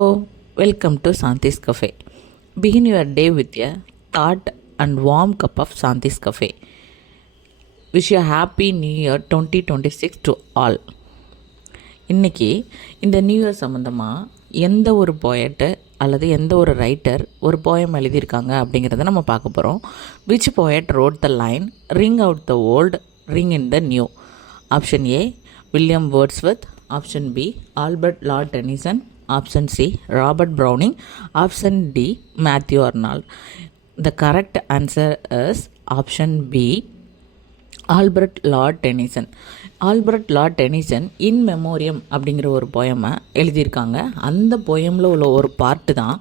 So, welcome to Santi's Cafe. Begin your day with a thought and warm cup of Santi's Cafe. Wish you a happy New Year 2026 to all. இன்றைக்கி இந்த new year சம்மந்தமாக எந்த ஒரு போயட்டு அல்லது எந்த ஒரு writer ஒரு poem எழுதியிருக்காங்க அப்படிங்கிறத நம்ம பார்க்க போகிறோம். Which poet wrote the line ring out the old ring in the new? Option A William Wordsworth, option B Albert Lord Tennyson, option C Robert Browning, option D Matthew Arnold. The correct answer is option B Albert Lord Denison. Albert Lord Denison in memoriam அப்படிங்கிற ஒரு போயமை எழுதியிருக்காங்க. அந்த போயமில் உள்ள ஒரு பாட்டு தான்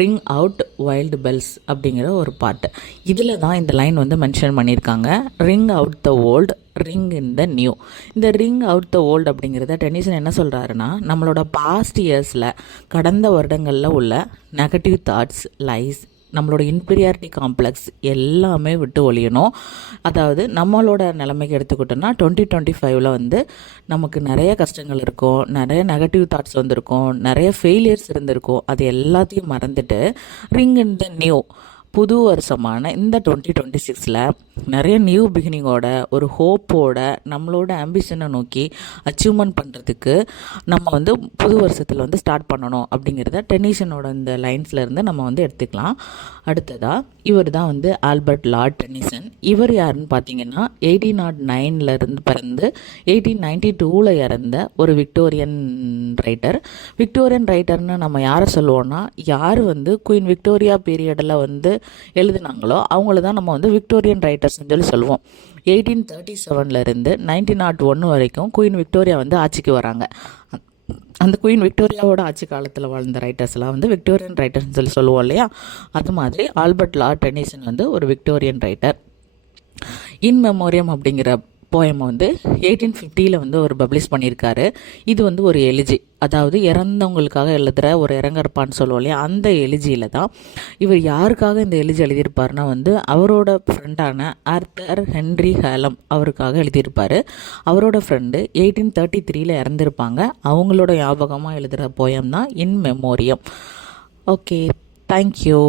ring out wild bells அப்படிங்கிற ஒரு பாட்டு. இதில் தான் இந்த லைன் வந்து மென்ஷன் பண்ணியிருக்காங்க, ring out the old ring in the new. இந்த ரிங் அவுட் த ஓல்டு அப்படிங்கிறத டெனிசன் என்ன சொல்கிறாருன்னா, நம்மளோட பாஸ்ட் இயர்ஸில் கடந்த வருடங்களில் உள்ள நெகட்டிவ் தாட்ஸ், லைஸ், நம்மளோட இன்ஃபீரியாரிட்டி காம்ப்ளெக்ஸ் எல்லாமே விட்டு ஒழியணும். அதாவது நம்மளோட நிலைமைக்கு எடுத்துக்கிட்டோன்னா 2025 வந்து நமக்கு நிறைய கஷ்டங்கள் இருக்கும், நிறைய நெகட்டிவ் தாட்ஸ் வந்திருக்கும், நிறைய ஃபெயிலியர்ஸ் இருந்திருக்கும். அது எல்லாத்தையும் மறந்துட்டு ரிங் இன் த நியூ புது வருஷமான இந்த 2026 நிறைய நியூ பிகினிங்கோட ஒரு ஹோப்போட நம்மளோட ஆம்பிஷனை நோக்கி அச்சீவ்மெண்ட் பண்ணுறதுக்கு நம்ம வந்து புது வருஷத்தில் வந்து ஸ்டார்ட் பண்ணணும் அப்படிங்கிறத டெனிசனோட இந்த லைன்ஸ்லேருந்து நம்ம வந்து எடுத்துக்கலாம். அடுத்ததாக இவர் தான் வந்து ஆல்பர்ட் லார்ட் டெனிசன். இவர் யாருன்னு பார்த்தீங்கன்னா 1809 பிறந்து 1892 இறந்த ஒரு விக்டோரியன் ரைட்டர். விக்டோரியன் ரைட்டர்னு நம்ம யாரை சொல்லுவோன்னா, யார் வந்து குயின் விக்டோரியா பீரியடில் வந்து எழுதினாங்களோ அவங்கள தான் நம்ம வந்து விக்டோரியன் ரைட்டர்ஸ்ன்னு சொல்லி சொல்லுவோம். 1837 1901 வரைக்கும் குயின் விக்டோரியா வந்து ஆட்சிக்கு வராங்க. அந்த குயின் விக்டோரியாவோட ஆட்சி காலத்தில் வாழ்ந்த ரைட்டர்ஸ்லாம் வந்து விக்டோரியன் ரைட்டர்ஸ்னு சொல்லி சொல்லுவோம் இல்லையா? அது மாதிரி ஆல்பர்ட் லார்ட் டெனிசன் வந்து ஒரு விக்டோரியன் ரைட்டர். இன் மெமோரியம் அப்படிங்கிற போயமை வந்து 1850 வந்து ஒரு பப்ளிஷ் பண்ணியிருக்காரு. இது வந்து ஒரு எலிஜி, அதாவது இறந்தவங்களுக்காக எழுதுகிற ஒரு இறங்கற்பான்னு சொல்லுவோம் இல்லையா, அந்த எலிஜியில் தான் இவர் யாருக்காக இந்த எலிஜி எழுதியிருப்பாருன்னா வந்து அவரோட ஃப்ரெண்டான ஆர்தர் ஹென்ரி ஹேலம் அவருக்காக எழுதியிருப்பார். அவரோட ஃப்ரெண்டு 1833 இறந்துருப்பாங்க. அவங்களோட ஞாபகமாக எழுதுகிற போயம் தான் இன் மெமோரியம். Okay, thank you.